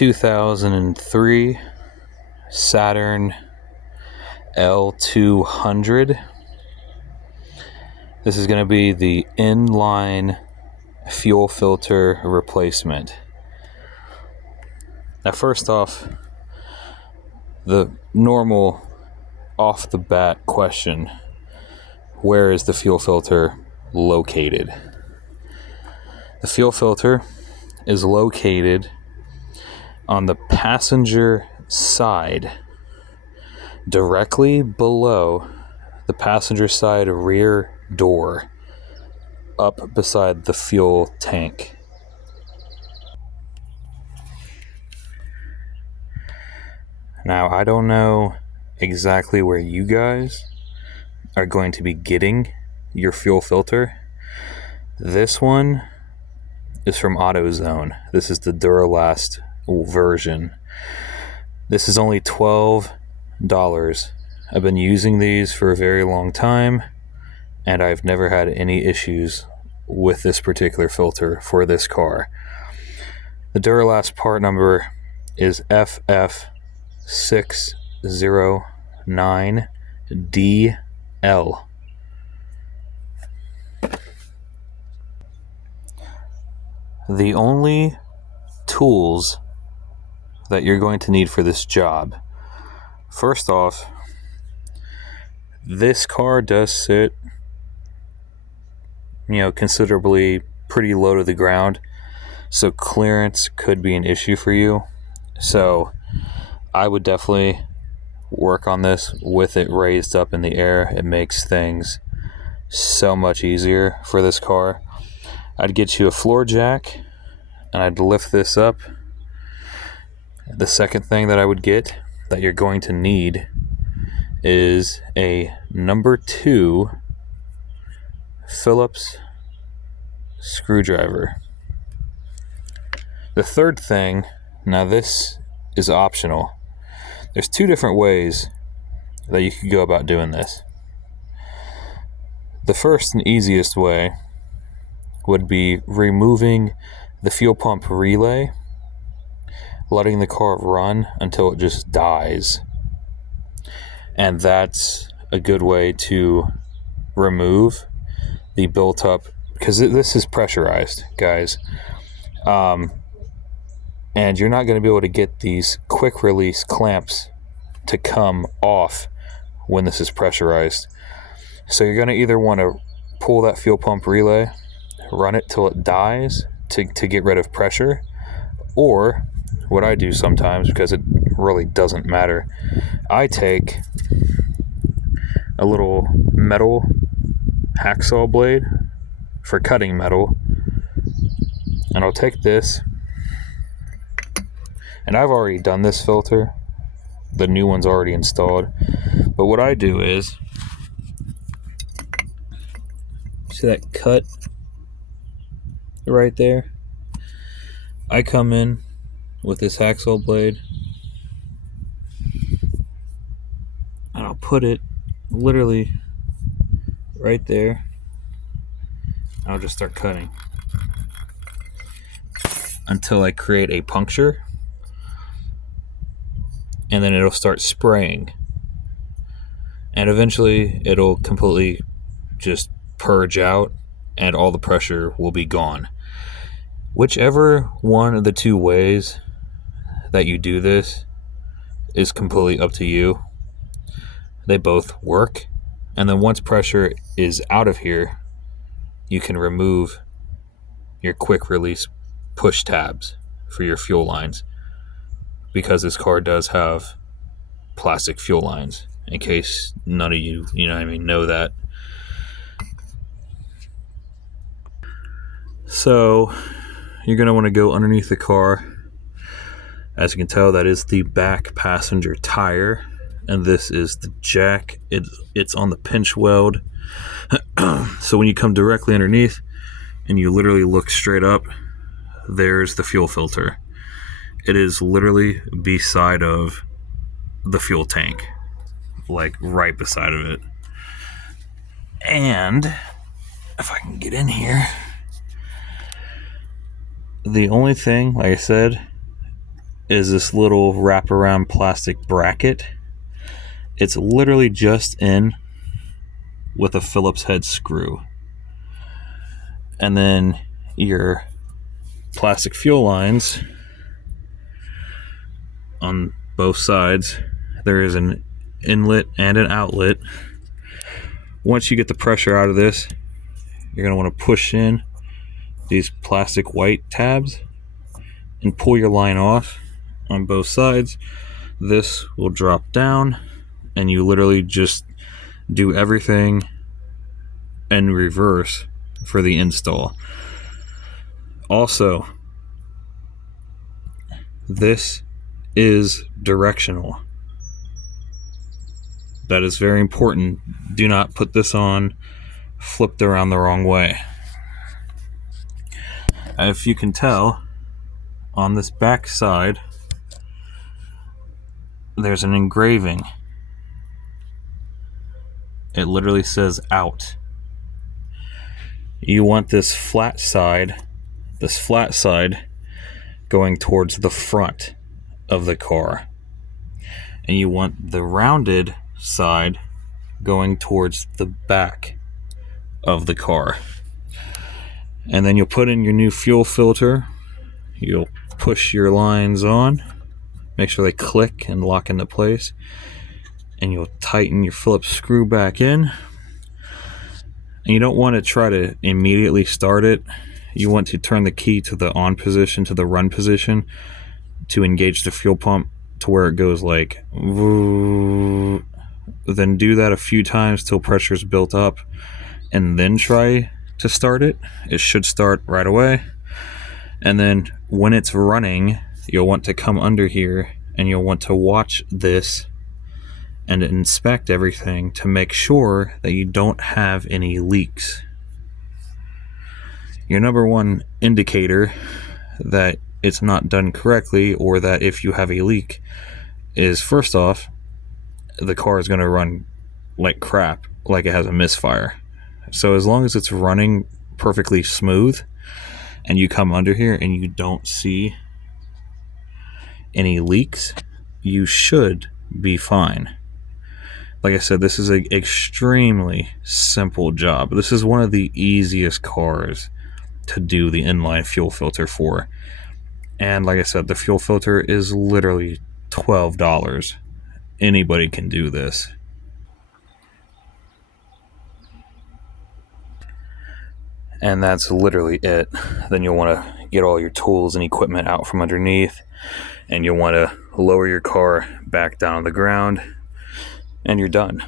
2003 Saturn L200. This is going to be the inline fuel filter replacement. Now, first off, the normal off the bat question: where is the fuel filter located? The fuel filter is located on the passenger side, directly below the passenger side rear door, up beside the fuel tank. Now, I don't know exactly where you guys are going to be getting your fuel filter. This one is from AutoZone. This is the Duralast version. This is only $12. I've been using these for a very long time, and I've never had any issues with this particular filter for this car. The Duralast part number is FF609DL. The only tools that you're going to need for this job, first off, this car does sit, considerably pretty low to the ground, so clearance could be an issue for you. So I would definitely work on this with it raised up in the air. It makes things so much easier for this car. I'd get you a floor jack and I'd lift this up. The second thing that I would get that you're going to need is a number 2 Phillips screwdriver. The third thing, now this is optional. There's 2 different ways that you could go about doing this. The first and easiest way would be removing the fuel pump relay, letting the car run until it just dies. And that's a good way to remove the built up, because this is pressurized, guys. And you're not going to be able to get these quick release clamps to come off when this is pressurized. So you're going to either want to pull that fuel pump relay, run it till it dies to get rid of pressure, or what I do sometimes, because it really doesn't matter, I take a little metal hacksaw blade for cutting metal, and I'll take this, and I've already done this filter, the new one's already installed, but what I do is, see that cut right there? I come in with this hacksaw blade and I'll put it literally right there. I'll just start cutting until I create a puncture, and then it'll start spraying, and eventually it'll completely just purge out and all the pressure will be gone. Whichever one of the 2 ways that you do this is completely up to you. They both work, and then once pressure is out of here, you can remove your quick release push tabs for your fuel lines, because this car does have plastic fuel lines, in case none of you know that. So you're going to want to go underneath the car. As you can tell, that is the back passenger tire, and this is the jack. It's on the pinch weld. So when you come directly underneath and you literally look straight up, there's the fuel filter. It is literally beside of the fuel tank, like right beside of it. And if I can get in here, the only thing, like I said, is this little wraparound plastic bracket. It's literally just in with a Phillips head screw. And then your plastic fuel lines on both sides, there is an inlet and an outlet. Once you get the pressure out of this, you're going to want to push in these plastic white tabs and pull your line off on both sides. This will drop down, and you literally just do everything in reverse for the install. Also, this is directional. That is very important. Do not put this on flipped around the wrong way. If you can tell, on this back side, there's an engraving. It literally says out. You want this flat side going towards the front of the car. And you want the rounded side going towards the back of the car. And then you'll put in your new fuel filter. You'll push your lines on, make sure they click and lock into place, and you'll tighten your Phillips screw back in. And you don't want to try to immediately start it. You want to turn the key to the on position, to the run position, to engage the fuel pump to where it goes like woo. Then do that a few times till pressure's built up, and then try to start it. It should start right away. And then when it's running, you'll want to come under here and you'll want to watch this and inspect everything to make sure that you don't have any leaks. Your number one indicator that it's not done correctly, or that if you have a leak, is first off, the car is going to run like crap, like it has a misfire. So as long as it's running perfectly smooth and you come under here and you don't see any leaks, you should be fine. Like I said, this is an extremely simple job. This is one of the easiest cars to do the inline fuel filter for. And like I said, the fuel filter is literally $12. Anybody can do this. And that's literally it. Then you'll want to get all your tools and equipment out from underneath, and you'll want to lower your car back down on the ground, and you're done.